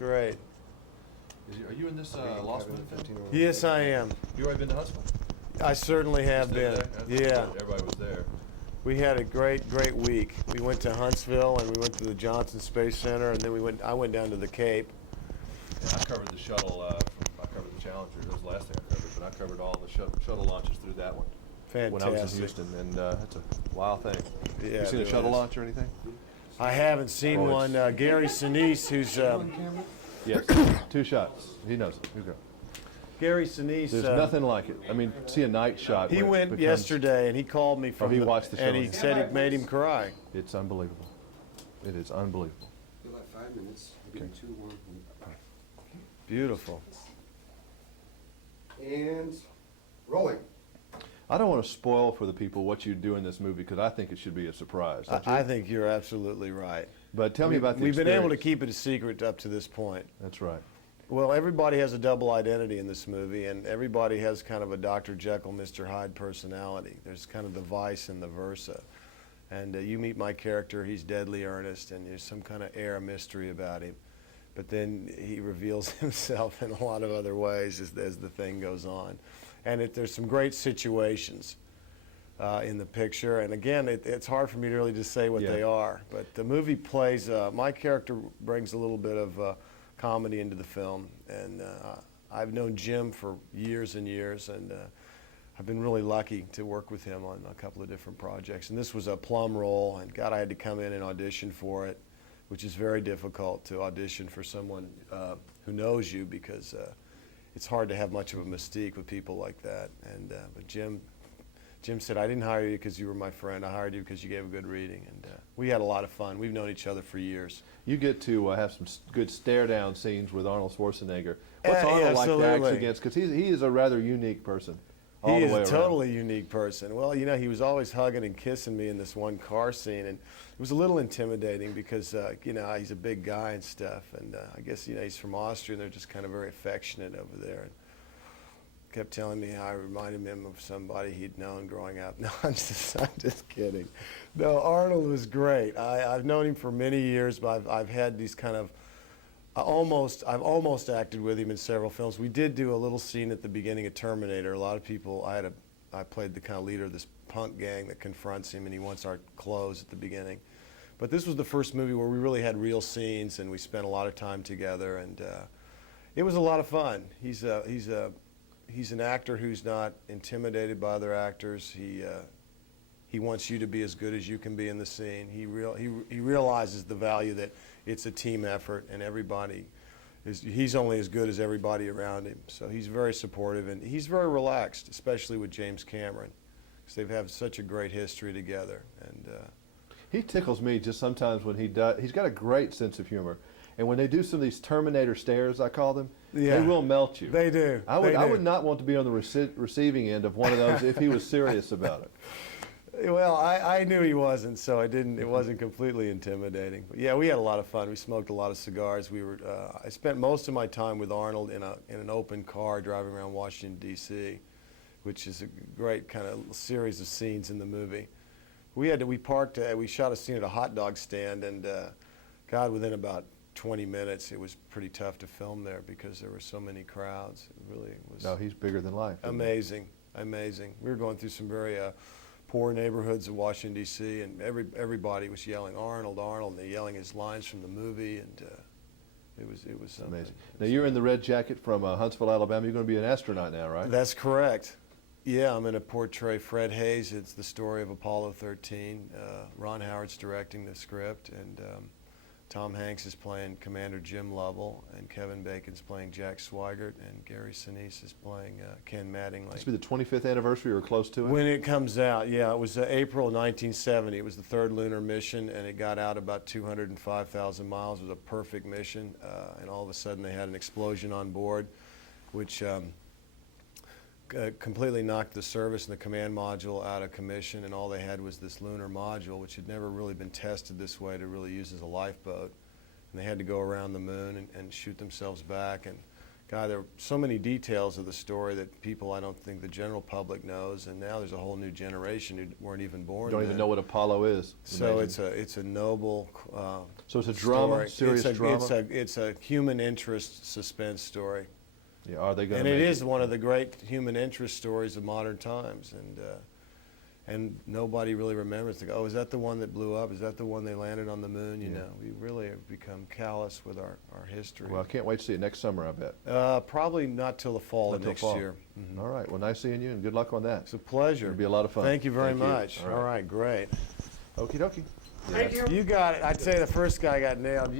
Great. Are you in this Lost Man film? Yes, I am. You already been to Huntsville? I certainly have been. Yeah. Everybody was there. We had a great week. We went to Huntsville and we went to the Johnson Space Center, and then I went down to the Cape. Yeah, I covered the shuttle. I covered the Challenger. That was the last thing I covered, but I covered all the shuttle launches through that one. Fantastic. When I was in Houston, and that's a wild thing. Yeah, you seen a shuttle launch or anything? I haven't seen one. Gary Sinise, who's yes, 2 shots. He knows it. You go. Gary Sinise. There's nothing like it. I mean, see a night shot. He went yesterday, and he called me from. He watched the show, and he said it made him cry. It's unbelievable. It is unbelievable. About 5 minutes. Okay. 2, 1. Beautiful. And rolling. I don't want to spoil for the people what you do in this movie because I think it should be a surprise. I think you're absolutely right. But tell me about the We've been able to experience. keep it a secret up to this point. That's right. Well, everybody has a double identity in this movie, and everybody has kind of a Dr. Jekyll, Mr. Hyde personality. There's kind of the vice and the versa. And you meet my character, he's deadly earnest, and there's some kind of air of mystery about him. But then he reveals himself in a lot of other ways as the thing goes on. And there's some great situations in the picture. And again, it's hard for me to really just say what they are. But the movie plays, my character brings a little bit of comedy into the film. And I've known Jim for years and years, and I've been really lucky to work with him on a couple of different projects. And this was a plum role, and God, I had to come in and audition for it, which is very difficult to audition for someone who knows you, because it's hard to have much of a mystique with people like that. And but Jim said, I didn't hire you because you were my friend. I hired you because you gave a good reading. And we had a lot of fun. We've known each other for years. You get to have some good stare-down scenes with Arnold Schwarzenegger. What's Arnold like to act against? Because he is a rather unique person. He is a totally unique person. Well, you know, he was always hugging and kissing me in this one car scene, and it was a little intimidating because, you know, he's a big guy and stuff, and I guess, you know, he's from Austria, and they're just kind of very affectionate over there. And kept telling me how I reminded him of somebody he'd known growing up. No, I'm just kidding. No, Arnold was great. I've known him for many years, but I've had these kind of I've almost acted with him in several films. We did do a little scene at the beginning of Terminator. A lot of people, I played the kind of leader of this punk gang that confronts him, and he wants our clothes at the beginning. But this was the first movie where we really had real scenes, and we spent a lot of time together, and it was a lot of fun. He's an actor who's not intimidated by other actors. He wants you to be as good as you can be in the scene. He realizes the value that it's a team effort, and he's only as good as everybody around him. So he's very supportive, and he's very relaxed, especially with James Cameron, because they've had such a great history together. And he tickles me just sometimes when he does. He's got a great sense of humor, and when they do some of these Terminator stares, I call them, they will melt you. They do. I would not want to be on the receiving end of one of those if he was serious about it. Well, I knew he wasn't, so it wasn't completely intimidating. But yeah, we had a lot of fun. We smoked a lot of cigars. I spent most of my time with Arnold in an open car driving around Washington, D.C., which is a great kind of series of scenes in the movie. We shot a scene at a hot dog stand, and God, within about 20 minutes, it was pretty tough to film there because there were so many crowds. It really was. No, he's bigger than life. Amazing. We were going through some very poor neighborhoods of Washington, D.C., and everybody was yelling Arnold, Arnold, and they're yelling his lines from the movie, and it was something. Amazing. Now, you're in the red jacket from Huntsville, Alabama. You're going to be an astronaut now, right? That's correct. Yeah, I'm going to portray Fred Hayes. It's the story of Apollo 13. Ron Howard's directing the script, and Tom Hanks is playing Commander Jim Lovell, and Kevin Bacon's playing Jack Swigert, and Gary Sinise is playing Ken Mattingly. This will be the 25th anniversary or close to it? When it comes out, yeah. It was April 1970. It was the third lunar mission, and it got out about 205,000 miles. It was a perfect mission, and all of a sudden they had an explosion on board, which completely knocked the service and the command module out of commission, and all they had was this lunar module, which had never really been tested this way to really use as a lifeboat. And they had to go around the moon and shoot themselves back. And God, there are so many details of the story that people, I don't think the general public knows, and now there's a whole new generation who weren't even born. Don't even know what Apollo is. So Amazing. it's a noble. So it's a drama, story. serious drama. It's a human interest suspense story. Yeah, are they going And to? it is one of the great human interest stories of modern times, and nobody really remembers. To go, oh, is that the one that blew up? Is that the one they landed on the moon? You know, we really have become callous with our history. Well, I can't wait to see it next summer, I bet. Probably not till the fall of next year. Mm-hmm. All right. Well, nice seeing you, and good luck on that. It's a pleasure. It'll be a lot of fun. Thank you very much. All All right, great. Okie dokie. You got it. I'd say the first guy got nailed.